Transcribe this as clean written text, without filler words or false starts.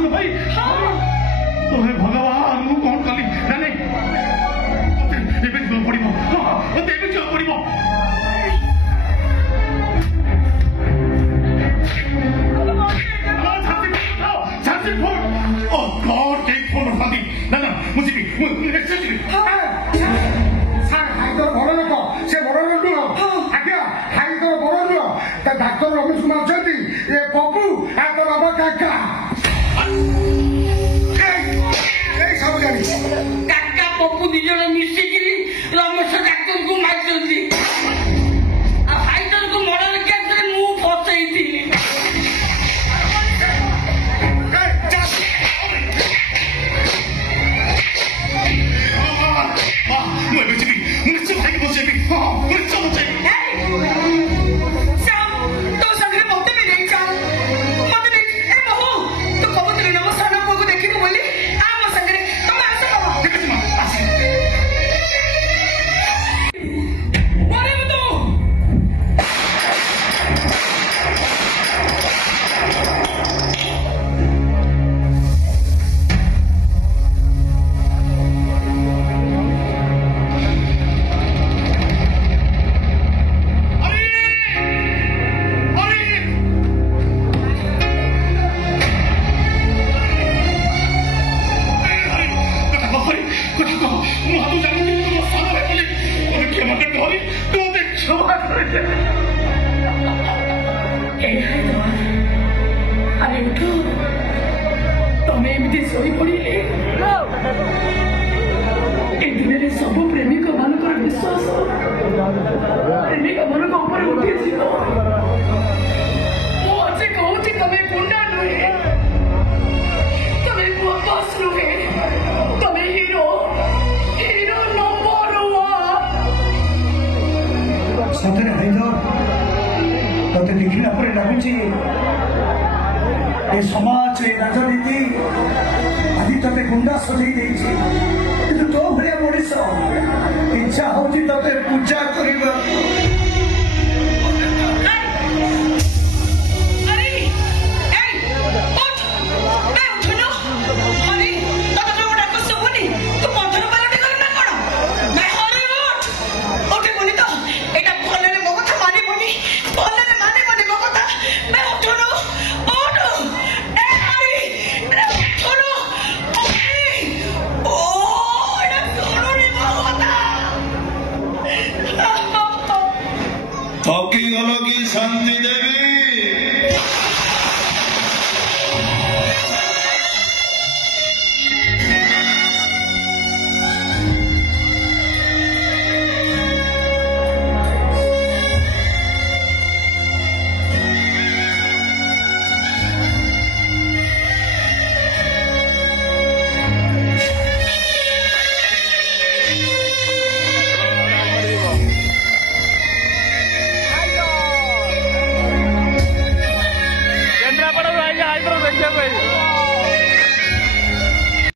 ସାନ ଭାଇ ଓହେ ଭଗବାନ ମୁଁ କଣ କଲି ନା ନାଇଁ ଏବେ ଯିବାକୁ ପଡିବ ମତେ ଏବେ ଯିବାକୁ ପଡିବ ডাক্তার রমেশ কুমার অনেক পপু আর তোর বাবা কাকা সব জানি কাকা পপু ଦି ଜଣ ମିଶିକିରି ରମେଶ ଡାକ୍ତରକୁ ମାରିଛନ୍ତି ଆଉ ହାଇଦରକୁ ମର୍ଡର କେସରେ ମୁଁ ଫସେଇଥିଲି ମୁଁ ଏବେ ଯିବି ମୁଁ ନିଶ୍ଚୟ ଭାଇକି ବଞ୍ଚେଇବି ନିଶ୍ଚୟ ବଞ୍ଚେଇବି ତମେ ଏମିତି ଶୋଇ ପଡ଼ିଲେ ଏ ଦୁନିଆରେ ସବୁ ପ୍ରେମିକ ମାନଙ୍କର ବିଶ୍ୱାସ ପ୍ରେମିକ ମାନଙ୍କ ଉପରେ ଉଠିଯିବ ମୁଁ ଆଜି କହୁଛି ତମେ ଗୁଣ୍ଡା ନୁହେଁ ତମେ ବଦମାସ ନୁହେଁ ତମେ ହିରୋ ନମ୍ବର 1 ସତରେ ହାଇଦର ତତେ ଦେଖିଲା ପରେ ଲାଗୁଛି ଏ ସମାଜ ଏ ରାଜନୀତି ଆଜି ତତେ ଗୁଣ୍ଡା ସଜେଇ ଦେଇଛି କିନ୍ତୁ ତୋ ଭଳିଆ ମଣିଷ ଇଚ୍ଛା ହଉଛି ତତେ ପୂଜା କରିବା